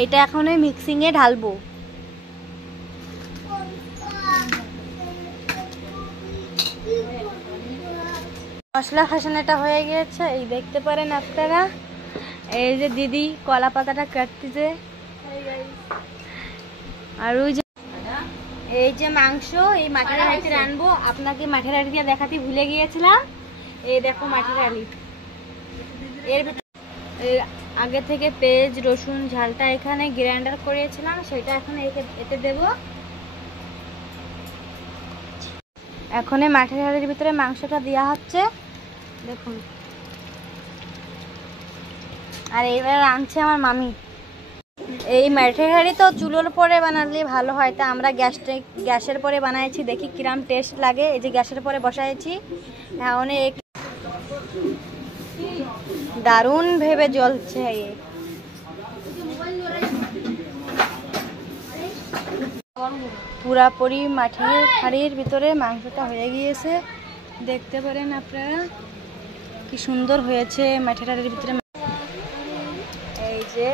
এইটা এখন ওই মিক্সিংয়ে ঢালবো। মশলা কষানোটা হয়ে গিয়েছে, এই দেখতে পারেন আপনারা। এই যে দিদি কলা পাতাটা কাটতেছে, আর ওই যে এই যে মাংস, এই মাটির হাঁড়িতে রানবো। আপনাকে মাটির হাঁড়ি দিয়ে দেখাতে ভুলে গিয়েছিলাম। এই দেখো মাটির হাঁড়ি, এর ভিতরে আগে থেকে পেঁয়াজ রসুন ঝালটা এখানে গ্রাইন্ডার করেছিলাম, সেটা এখন এতে দেব। এখন এই মাটির হাঁড়ির ভিতরে মাংসটা দেওয়া হচ্ছে, দেখুন। আর এইবার রাঁধছে আমার মামি। এই মাটির হাঁড়ি তো চুলোর পরে বানালে ভালো হয়, তা আমরা গ্যাসের পরে বানাইছি, দেখি কিরাম টেস্ট লাগে। এই যে গ্যাসের পরে বসাইছি, এখন দারুণ ভেবে জ্বলছে। পুরাপুরি মাটির হাঁড়ির ভিতরে মাংসটা হয়ে গিয়েছে, দেখতে পারেন আপনারা কি সুন্দর হয়েছে মাটির হাঁড়ির ভিতরে। এই যে